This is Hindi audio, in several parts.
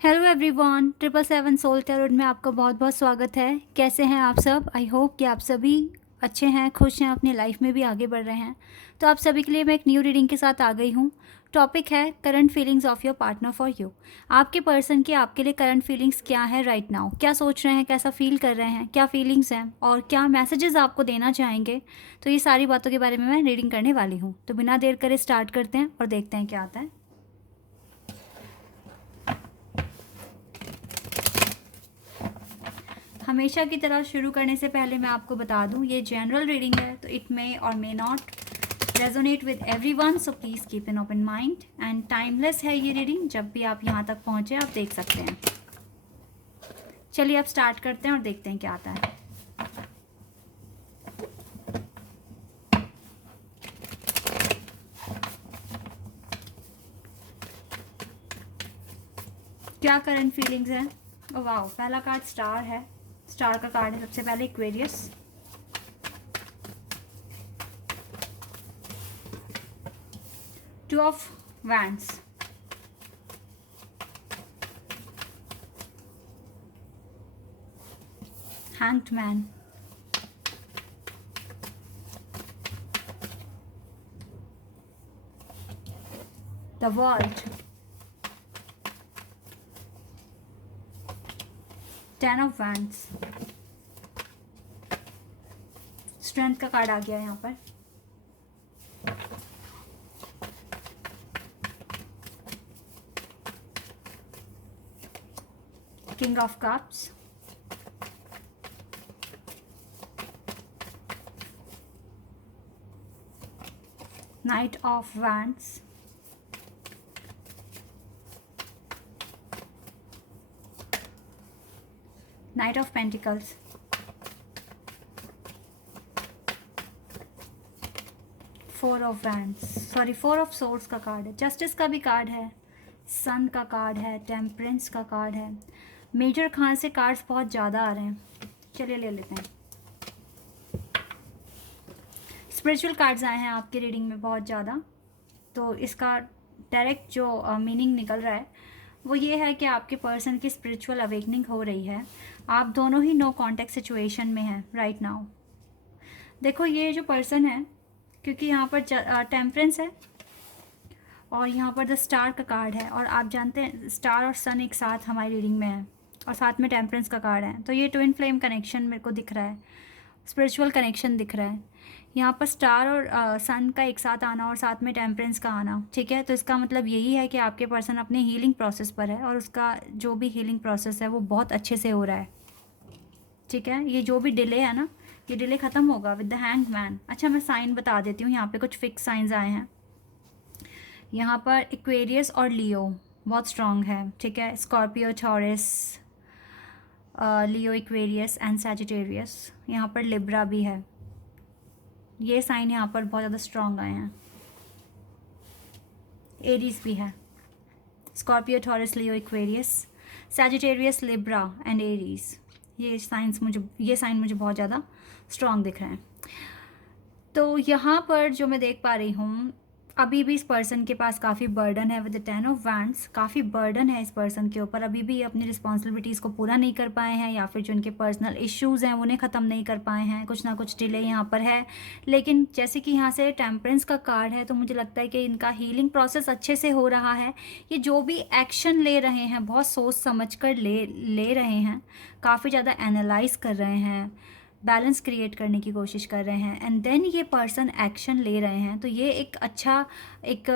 हेलो एवरीवन, 777 सोल टैरोट में आपका बहुत बहुत स्वागत है। कैसे हैं आप सब? आई होप कि आप सभी अच्छे हैं, खुश हैं, अपनी लाइफ में भी आगे बढ़ रहे हैं। तो आप सभी के लिए मैं एक न्यू रीडिंग के साथ आ गई हूँ। टॉपिक है current feelings of your partner for you. आपके पर्सन की आपके लिए करंट फीलिंग्स क्या है राइट नाउ, क्या सोच रहे हैं, कैसा फील कर रहे हैं, क्या फीलिंग्स हैं और क्या मैसेजेस आपको देना चाहेंगे। तो ये सारी बातों के बारे में मैं रीडिंग करने वाली हूँ। तो बिना देर करे स्टार्ट करते हैं और देखते हैं क्या आता है। हमेशा की तरह शुरू करने से पहले मैं आपको बता दूं, ये जनरल रीडिंग है, तो इट मे और may not resonate with everyone, so please keep an open mind. And timeless है ये रीडिंग, जब भी आप यहाँ तक पहुँचे आप देख सकते हैं। चलिए अब स्टार्ट करते हैं और देखते हैं क्या आता है। क्या करंट फीलिंग्स है? वाह, पहला कार्ड स्टार है। स्टार का कार्ड है सबसे पहले Aquarius, two of wands, hanged man, the world, 10 of wands, strength का कार्ड आ गया यहाँ पर, king of cups, night of wands, night of pentacles, four of wands, sorry four of swords का कार्ड है, जस्टिस का भी कार्ड है, सन का कार्ड है, टेम्परेंस का कार्ड है। मेजर खान से कार्ड्स बहुत ज़्यादा आ रहे हैं, चलिए ले लेते हैं। स्पिरिचुअल कार्ड्स आए हैं आपकी रीडिंग में बहुत ज़्यादा, तो इसका डायरेक्ट जो मीनिंग निकल रहा है वो ये है कि आपके पर्सन की स्पिरिचुअल अवेकनिंग हो रही है। आप दोनों ही नो कॉन्टेक्ट सिचुएशन में हैं राइट नाउ। देखो ये जो पर्सन है, क्योंकि यहाँ पर टेम्परेंस है और यहाँ पर द स्टार का कार्ड है, और आप जानते हैं स्टार और सन एक साथ हमारी रीडिंग में है और साथ में टेम्परेंस का कार्ड है, तो ये ट्विन फ्लेम कनेक्शन मेरे को दिख रहा है, स्पिरिचुअल कनेक्शन दिख रहा है। यहाँ पर स्टार और सन का एक साथ आना और साथ में टेम्परेंस का आना, ठीक है। तो इसका मतलब यही है कि आपके पर्सन अपने हीलिंग प्रोसेस पर है और उसका जो भी हीलिंग प्रोसेस है वो बहुत अच्छे से हो रहा है, ठीक है। ये जो भी डिले है ना, ये डिले ख़त्म होगा विद द हैंग्ड मैन। अच्छा मैं साइन बता देती हूँ, यहाँ पे कुछ फिक्स साइंस आए हैं। यहाँ पर एक्वेरियस और लियो बहुत स्ट्रॉन्ग है, ठीक है। Scorpio, taurus, Leo, Aquarius and Sagittarius. यहाँ पर लिब्रा भी है। ये साइन यहाँ पर बहुत ज़्यादा स्ट्रॉन्ग आए हैं। एरीज भी है, Scorpio, taurus, Leo, Aquarius, Sagittarius, Libra and Aries. ये साइन मुझे बहुत ज़्यादा स्ट्रॉन्ग दिख रहे हैं। तो यहाँ पर जो मैं देख पा रही हूँ, अभी भी इस पर्सन के पास काफ़ी बर्डन है विद द 10 ऑफ वैंड्स। काफ़ी बर्डन है इस पर्सन के ऊपर, अभी भी अपनी रिस्पॉन्सिबिलिटीज़ को पूरा नहीं कर पाए हैं, या फिर जो उनके पर्सनल इश्यूज़ हैं उन्हें ख़त्म नहीं कर पाए हैं। कुछ ना कुछ डिले यहाँ पर है, लेकिन जैसे कि यहाँ से टेम्परेंस का कार्ड है, तो मुझे लगता है कि इनका हीलिंग प्रोसेस अच्छे से हो रहा है। ये जो भी एक्शन ले रहे हैं बहुत सोच समझ कर ले रहे हैं, काफ़ी ज़्यादा एनालाइज कर रहे हैं, बैलेंस क्रिएट करने की कोशिश कर रहे हैं, एंड देन ये पर्सन एक्शन ले रहे हैं। तो ये एक अच्छा एक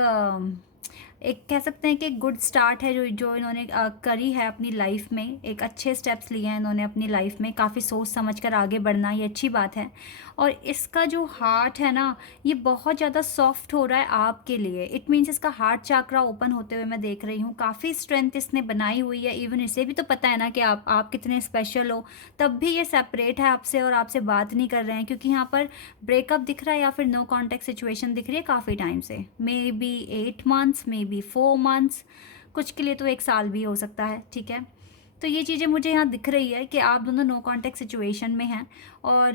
कह सकते हैं कि एक गुड स्टार्ट है जो इन्होंने करी है अपनी लाइफ में। एक अच्छे स्टेप्स लिए हैं इन्होंने अपनी लाइफ में, काफ़ी सोच समझ कर आगे बढ़ना, ये अच्छी बात है। और इसका जो हार्ट है ना, ये बहुत ज़्यादा सॉफ्ट हो रहा है आपके लिए। इट मीन्स इसका हार्ट चाकरा ओपन होते हुए मैं देख रही हूँ। काफ़ी स्ट्रेंथ इसने बनाई हुई है। इवन इसे भी तो पता है ना कि आप कितने स्पेशल हो, तब भी ये सेपरेट है आपसे और आपसे बात नहीं कर रहे हैं, क्योंकि यहाँ पर ब्रेकअप दिख रहा है या फिर नो कॉन्टैक्ट सिचुएशन दिख रही है काफ़ी टाइम से। May be 8 months, may be 4 months, कुछ के लिए तो 1 साल भी हो सकता है, ठीक है। तो ये चीज़ें मुझे यहाँ दिख रही है कि आप दोनों नो कॉन्टैक्ट सिचुएशन में हैं, और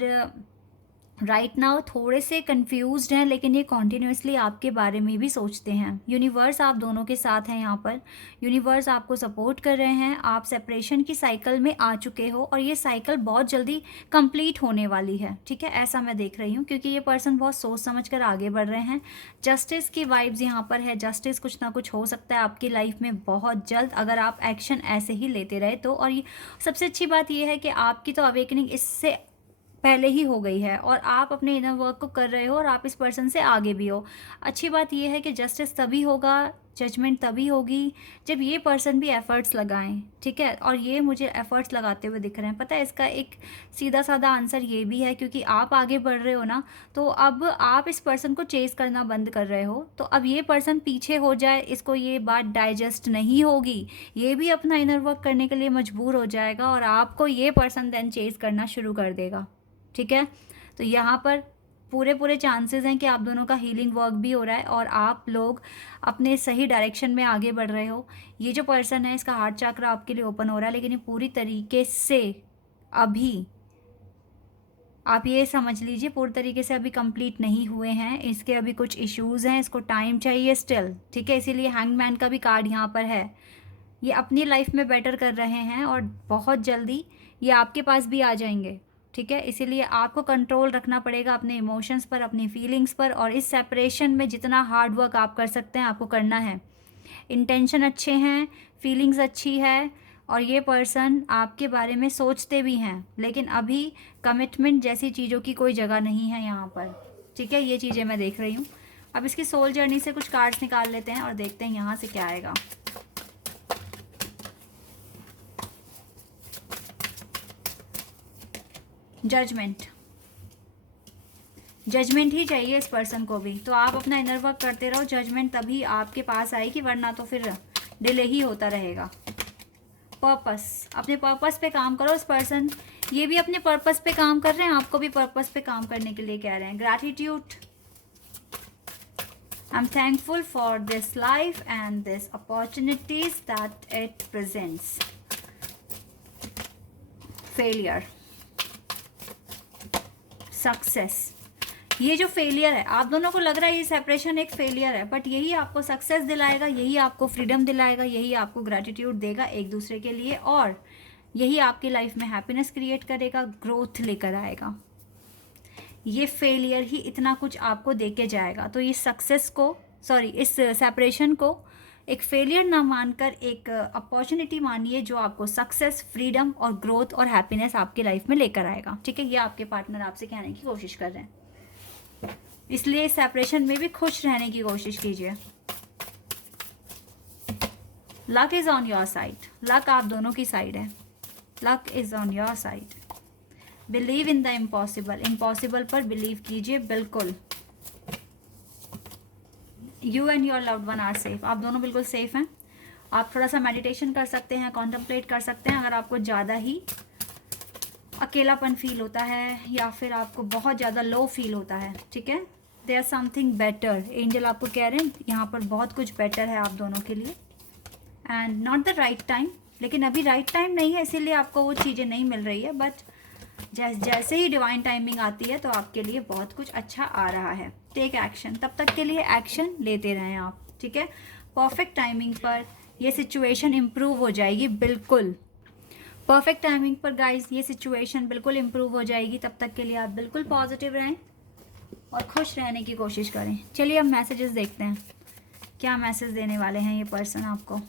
राइट नाउ थोड़े से कंफ्यूज्ड हैं, लेकिन ये कॉन्टिन्यूसली आपके बारे में भी सोचते हैं। यूनिवर्स आप दोनों के साथ हैं यहाँ पर, यूनिवर्स आपको सपोर्ट कर रहे हैं। आप सेपरेशन की साइकिल में आ चुके हो और ये साइकिल बहुत जल्दी कंप्लीट होने वाली है, ठीक है, ऐसा मैं देख रही हूँ, क्योंकि ये पर्सन बहुत सोच समझ कर आगे बढ़ रहे हैं। जस्टिस की वाइब्स यहाँ पर है, जस्टिस कुछ ना कुछ हो सकता है आपकी लाइफ में बहुत जल्द, अगर आप एक्शन ऐसे ही लेते रहे तो। और ये सबसे अच्छी बात ये है कि आपकी तो अवेकनिंग इससे पहले ही हो गई है और आप अपने इनर वर्क को कर रहे हो और आप इस पर्सन से आगे भी हो। अच्छी बात यह है कि जस्टिस तभी होगा, जजमेंट तभी होगी जब ये पर्सन भी एफ़र्ट्स लगाएं, ठीक है। और ये मुझे एफ़र्ट्स लगाते हुए दिख रहे हैं। पता है इसका एक सीधा साधा आंसर ये भी है, क्योंकि आप आगे बढ़ रहे हो ना, तो अब आप इस पर्सन को चेज़ करना बंद कर रहे हो, तो अब ये पर्सन पीछे हो जाए, इसको ये बात डाइजेस्ट नहीं होगी, ये भी अपना इनर वर्क करने के लिए मजबूर हो जाएगा और आपको ये पर्सन देन चेज़ करना शुरू कर देगा, ठीक है। तो यहाँ पर पूरे चांसेस हैं कि आप दोनों का हीलिंग वर्क भी हो रहा है और आप लोग अपने सही डायरेक्शन में आगे बढ़ रहे हो। ये जो पर्सन है इसका हार्ट चक्र आपके लिए ओपन हो रहा है, लेकिन ये पूरी तरीके से अभी, आप ये समझ लीजिए, पूरी तरीके से अभी कंप्लीट नहीं हुए हैं, इसके अभी कुछ इश्यूज़ हैं, इसको टाइम चाहिए स्टिल, ठीक है। इसीलिए हैंगमैन का भी कार्ड यहाँ पर है। ये अपनी लाइफ में बेटर कर रहे हैं और बहुत जल्दी ये आपके पास भी आ जाएंगे, ठीक है। इसीलिए आपको कंट्रोल रखना पड़ेगा अपने इमोशंस पर, अपनी फीलिंग्स पर, और इस सेपरेशन में जितना हार्ड वर्क आप कर सकते हैं आपको करना है। इंटेंशन अच्छे हैं, फीलिंग्स अच्छी है और ये पर्सन आपके बारे में सोचते भी हैं, लेकिन अभी कमिटमेंट जैसी चीज़ों की कोई जगह नहीं है यहाँ पर, ठीक है। ये चीज़ें मैं देख रही हूँ। अब इसकी सोल जर्नी से कुछ कार्ड्स निकाल लेते हैं और देखते हैं यहाँ से क्या आएगा। जजमेंट, जजमेंट ही चाहिए इस पर्सन को भी, तो आप अपना इनर वर्क करते रहो, जजमेंट तभी आपके पास आएगी, वरना तो फिर डिले ही होता रहेगा। पर्पस, अपने पर्पस पे काम करो। इस पर्सन ये भी अपने पर्पस पे काम कर रहे हैं, आपको भी पर्पस पे काम करने के लिए कह रहे हैं। Gratitude, I am thankful for this life and this opportunities that it presents. Failure, success, ये जो फेलियर है, आप दोनों को लग रहा है ये सेपरेशन एक फेलियर है, बट यही आपको सक्सेस दिलाएगा, यही आपको फ्रीडम दिलाएगा, यही आपको ग्रैटिट्यूड देगा एक दूसरे के लिए, और यही आपकी लाइफ में हैप्पीनेस क्रिएट करेगा, ग्रोथ लेकर आएगा। ये फेलियर ही इतना कुछ आपको दे के जाएगा। तो ये सक्सेस को, सॉरी, इस सेपरेशन को एक फेलियर ना मानकर एक अपॉर्चुनिटी मानिए, जो आपको सक्सेस, फ्रीडम और ग्रोथ और हैप्पीनेस आपकी लाइफ में लेकर आएगा, ठीक है। ये आपके पार्टनर आपसे कहने की कोशिश कर रहे हैं, इसलिए इस सेपरेशन में भी खुश रहने की कोशिश कीजिए। Luck is on your side, luck आप दोनों की साइड है, luck is on your side. Believe in the impossible, impossible पर बिलीव कीजिए, बिल्कुल। You and your loved one are safe, आप दोनों बिल्कुल सेफ हैं। आप थोड़ा सा मेडिटेशन कर सकते हैं, कॉन्टम्पलेट कर सकते हैं, अगर आपको ज़्यादा ही अकेलापन फील होता है या फिर आपको बहुत ज़्यादा लो फील होता है, ठीक है। देयर समथिंग बेटर, एंजल आपको कह रहे हैं यहाँ पर बहुत कुछ बेटर है आप दोनों के लिए, and not the right time, लेकिन अभी राइट टाइम नहीं है, इसीलिए आपको वो चीज़ें नहीं मिल रही है, बट जैसे ही डिवाइन टाइमिंग आती है तो आपके लिए बहुत कुछ अच्छा आ रहा है। टेक एक्शन, तब तक के लिए एक्शन लेते रहें आप, ठीक है। परफेक्ट टाइमिंग पर ये सिचुएशन इम्प्रूव हो जाएगी, बिल्कुल परफेक्ट टाइमिंग पर गाइस ये सिचुएशन बिल्कुल इम्प्रूव हो जाएगी। तब तक के लिए आप बिल्कुल पॉजिटिव रहें और खुश रहने की कोशिश करें। चलिए अब मैसेजेस देखते हैं, क्या मैसेज देने वाले हैं ये पर्सन आपको।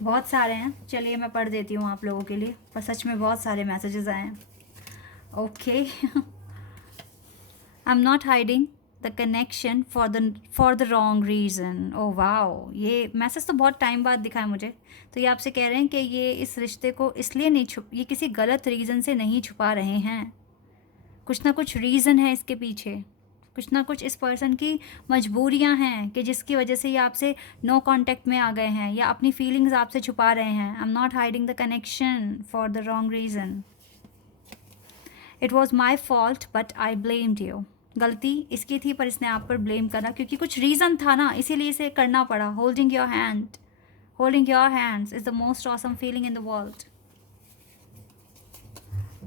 बहुत सारे हैं, चलिए मैं पढ़ देती हूँ आप लोगों के लिए, पर सच में बहुत सारे मैसेजेस आए हैं। Okay, I am not hiding the connection for the wrong reason. Oh wow, ये मैसेज तो बहुत टाइम बाद दिखा है मुझे। तो ये आपसे कह रहे हैं कि ये इस रिश्ते को इसलिए नहीं ये किसी गलत रीज़न से नहीं छुपा रहे हैं, कुछ ना कुछ रीज़न है इसके पीछे, कुछ ना कुछ इस पर्सन की मजबूरियां हैं कि जिसकी वजह से ये आपसे नो कांटेक्ट में आ गए हैं या अपनी फीलिंग्स आपसे छुपा रहे हैं। I am not hiding the connection for the wrong reason, it was my fault but I blamed you. गलती इसकी थी पर इसने आप पर ब्लेम करा, क्योंकि कुछ रीज़न था ना, इसीलिए इसे करना पड़ा। Holding your hand, Holding your hands is the most awesome feeling in the world.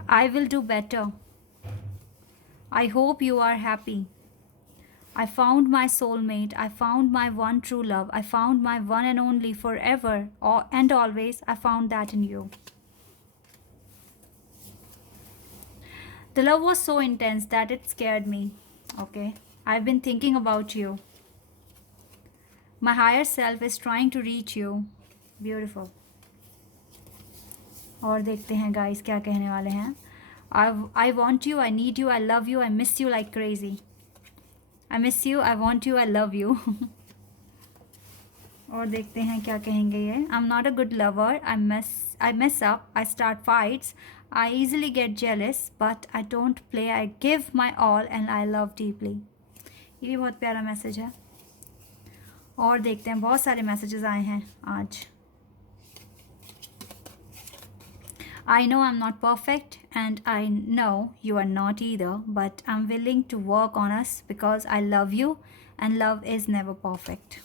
I will do better. I hope you are happy. I found my soulmate. I found my one true love. I found my one and only forever and always. I found that in you. The love was so intense that it scared me. Okay. I've been thinking about you. My higher self is trying to reach you. Beautiful. और देखते हैं गाइस क्या कहने वाले हैं. I want you, I need you, I love you, I miss you like crazy. I miss you, I want you, I love you. और देखते हैं क्या कहेंगे ये. I'm not a good lover, I mess up, I start fights, I easily get jealous, but I don't play, I give my all and I love deeply. ये भी बहुत प्यारा मैसेज है. और देखते हैं, बहुत सारे मैसेजेस आए हैं आज. I know I'm not perfect and I know you are not either, but I'm willing to work on us because I love you and love is never perfect.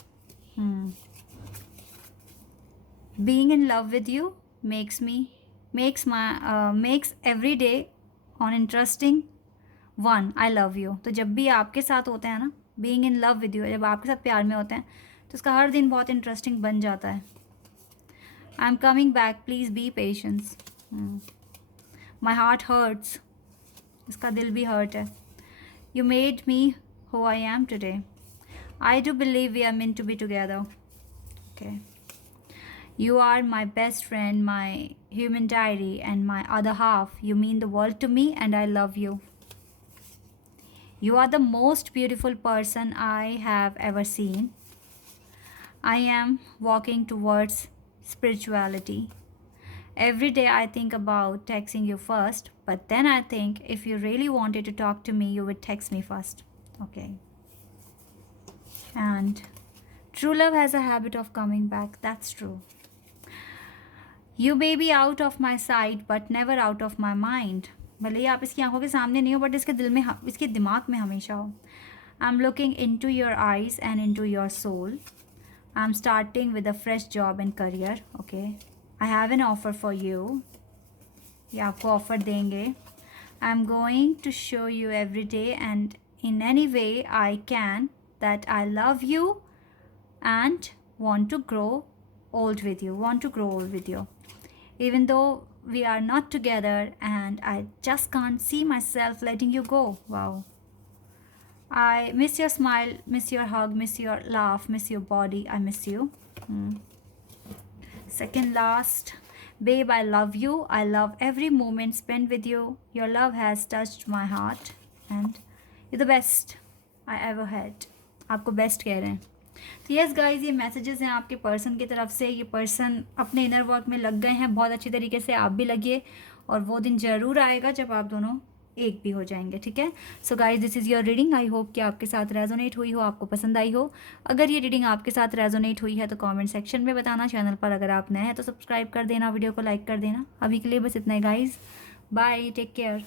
Being in love with you makes every day an interesting one. I love you. तो जब भी आपके साथ होते हैं ना, being in love with you, जब आपके साथ प्यार में होते हैं तो उसका हर दिन बहुत इंटरेस्टिंग बन जाता है. I'm coming back, please be patient. My heart hurts. इसका दिल भी hurt है. You made me who I am today. I do believe we are meant to be together. Okay. You are my best friend, my human diary, and my other half. You mean the world to me, and I love you. You are the most beautiful person I have ever seen. I am walking towards spirituality. Every day I think about texting you first, but then I think if you really wanted to talk to me, you would text me first. Okay. And true love has a habit of coming back. That's true. You may be out of my sight, but never out of my mind. भले ही आप इसकी आंखों के सामने नहीं हो, बट इसके दिल में, इसके दिमाग में हमेशा हो. I'm looking into your eyes and into your soul. I'm starting with a fresh job and career. Okay. I have an offer for you. ये आपको ऑफर देंगे. I'm going to show you every day and in any way I can that I love you and want to grow old with you. Even though we are not together and I just can't see myself letting you go. Wow. I miss your smile, miss your hug, miss your laugh, miss your body. I miss you. Second last. Babe, I love you. I love every moment spent with you. Your love has touched my heart and you're the best I ever had. आपको बेस्ट कह रहे हैं. तो यस गाइज, ये मैसेजेस हैं आपके पर्सन की तरफ से. ये पर्सन अपने इनर वर्क में लग गए हैं बहुत अच्छी तरीके से. आप भी लगिए और वो दिन ज़रूर आएगा जब आप दोनों एक भी हो जाएंगे. ठीक है. So guys, this is your reading. I hope कि आपके साथ रेजोनेट हुई हो, आपको पसंद आई हो. अगर ये रीडिंग आपके साथ रेजोनेट हुई है तो कमेंट सेक्शन में बताना. चैनल पर अगर आप नए हैं तो सब्सक्राइब कर देना, वीडियो को लाइक कर देना. अभी के लिए बस इतना ही गाइज. Bye, take care.